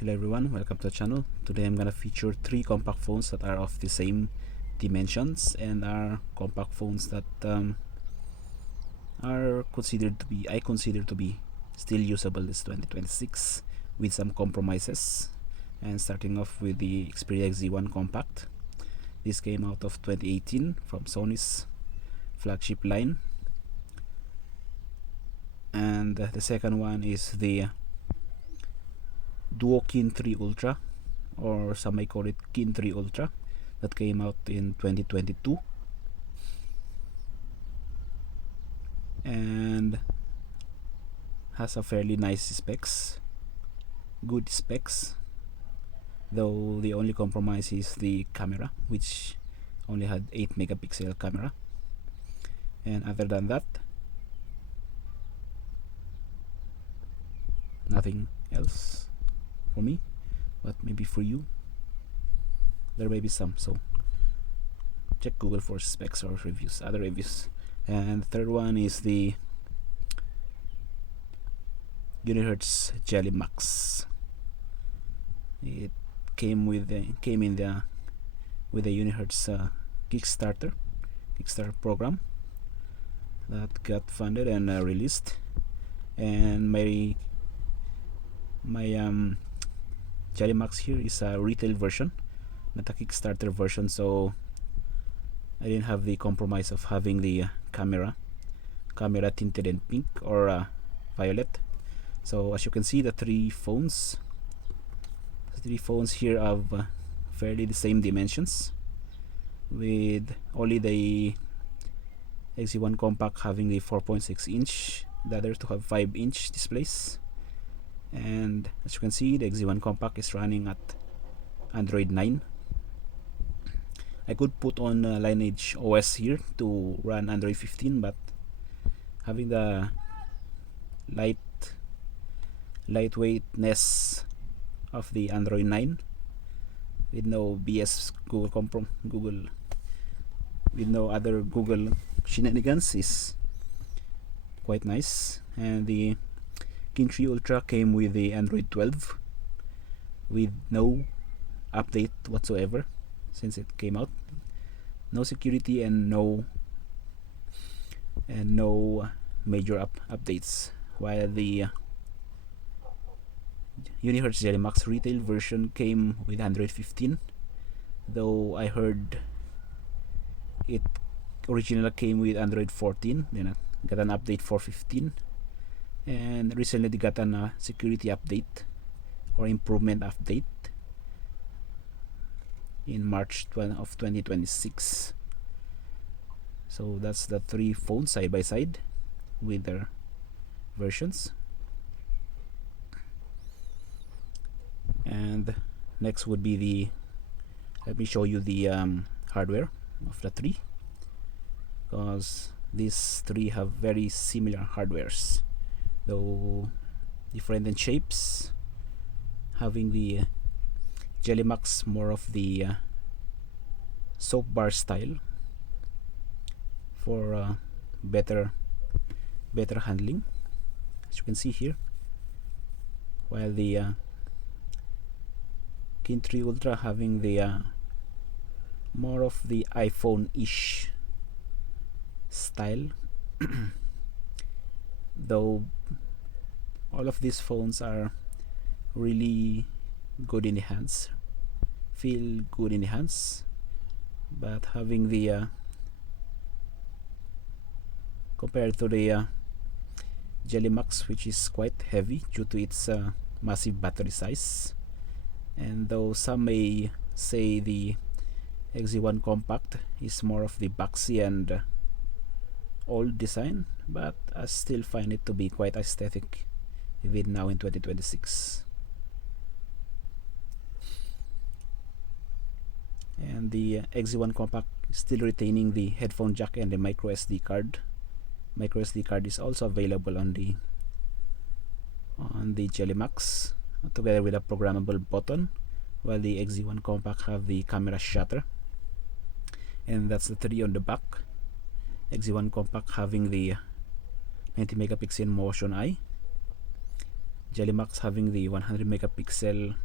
Hello everyone, welcome to the channel. Today I'm gonna feature three compact phones that are of the same dimensions and are compact phones that are I consider to be still usable this 2026 with some compromises. And starting off with the Xperia xz1 compact. This came out of 2018 from Sony's flagship line. And the second one is the Duo Kin 3 Ultra, or some may call it Kin 3 Ultra, that came out in 2022 and has a fairly nice specs, good specs, though the only compromise is the camera, which only had 8 megapixel camera, and other than that nothing else for me, but maybe for you there may be some, so check Google for specs or reviews, other reviews. And the third one is the Unihertz Jelly Max. It came with the Unihertz Kickstarter program that got funded and released, and my Jelly Max here is a retail version, not a Kickstarter version, so I didn't have the compromise of having the camera tinted in pink or violet. So as you can see, the three phones here have fairly the same dimensions, with only the xz1 compact having the 4.6 inch, the other to have 5-inch displays. And as you can see, the xz1 compact is running at Android 9. I could put on Lineage OS here to run Android 15, but having the lightweightness of the Android 9 with no BS with no other Google shenanigans is quite nice. And the Kin 3 Ultra came with the Android 12 with no update whatsoever since it came out, no security and no major updates, while the Unihertz Jelly Max retail version came with Android 15, though I heard it originally came with Android 14, then got an update for 15, and recently they got a security update or improvement update in March of 2026. So that's the three phones side by side with their versions. And next would be the, let me show you the hardware of the three, because these three have very similar hardwares, though different in shapes, having the Jelly Max more of the soap bar style for better handling, as you can see here, while the Kin 3 Ultra having the more of the iPhone-ish style. Though all of these phones are really good in the hands, feel good in the hands, but having the compared to the Jelly Max, which is quite heavy due to its massive battery size, and though some may say the xz1 compact is more of the boxy and old design, but I still find it to be quite aesthetic even now in 2026. And the xz1 compact is still retaining the headphone jack and the micro SD card. Micro SD card is also available on the Jelly Max, together with a programmable button, while the xz1 compact have the camera shutter, and that's the three on the back. xz1 compact having the 90 megapixel motion eye, Jellymax having the 100 megapixel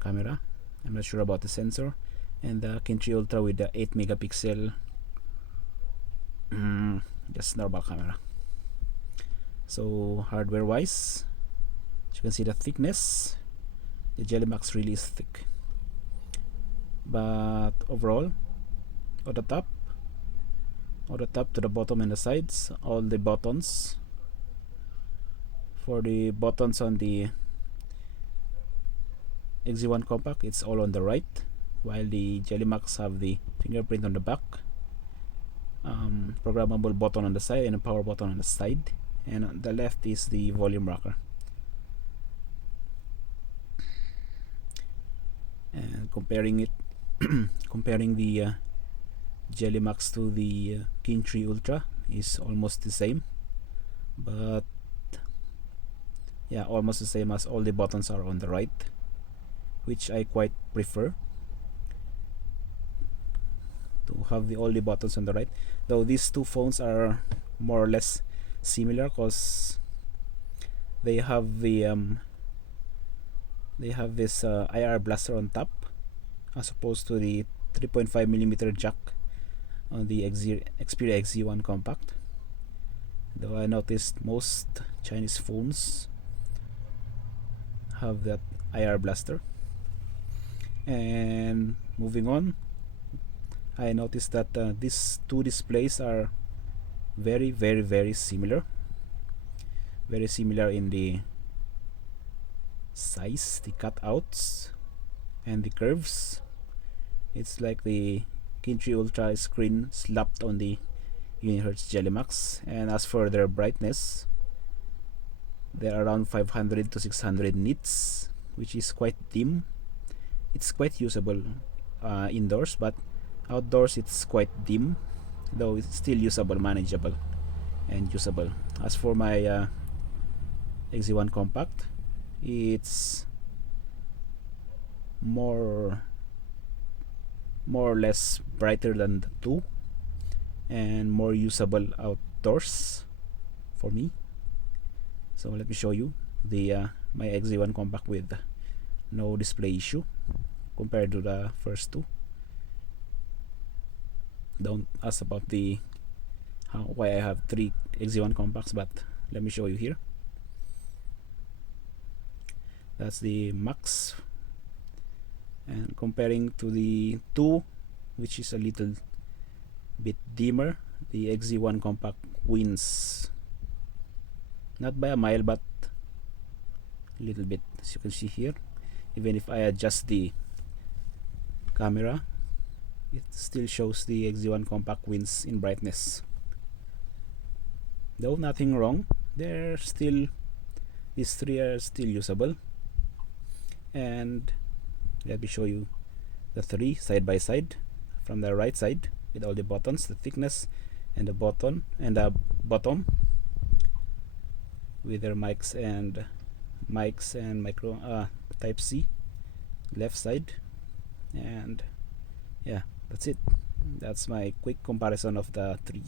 camera. I'm not sure about the sensor, and the King3 Ultra with the 8 megapixel just normal camera. So hardware wise, as you can see the thickness, the Jellymax really is thick, but overall, on the top to the bottom and the sides, all the buttons, for the buttons on the xz1 compact, it's all on the right, while the Jellymax have the fingerprint on the back, programmable button on the side, and a power button on the side, and on the left is the volume rocker. And comparing it comparing the Jellymax to the King3 Ultra is almost the same, but yeah, almost the same, as all the buttons are on the right, which I quite prefer to have all the buttons on the right. Though these two phones are more or less similar, because they have this IR blaster on top, as opposed to the 3.5mm jack on the Xperia XZ1 compact. Though I noticed most Chinese phones have that IR blaster. And moving on, I noticed that these two displays are very similar. Very similar in the size, the cutouts, and the curves. It's like the King3 Ultra screen slapped on the Unihertz Jellymax. And as for their brightness, they're around 500 to 600 nits, which is quite dim. It's quite usable indoors, but outdoors it's quite dim, though it's still usable, manageable, and usable. As for my XZ1 compact, it's more or less brighter than the two, and more usable outdoors for me. So let me show you the my XZ1 compact with no display issue compared to the first two. Don't ask about the why I have 3 XZ1 compacts, but let me show you here. That's the max, and comparing to the 2, which is a little bit dimmer, the XZ1 compact wins, not by a mile, but a little bit. As you can see here, even if I adjust the camera, it still shows the XZ1 compact wins in brightness. Though nothing wrong, they're still, these 3 are still usable. And let me show you the 3 side by side from the right side, with all the buttons, the thickness, and the button, and the bottom with their mics and micro type C left side. And yeah, that's it. That's my quick comparison of the 3.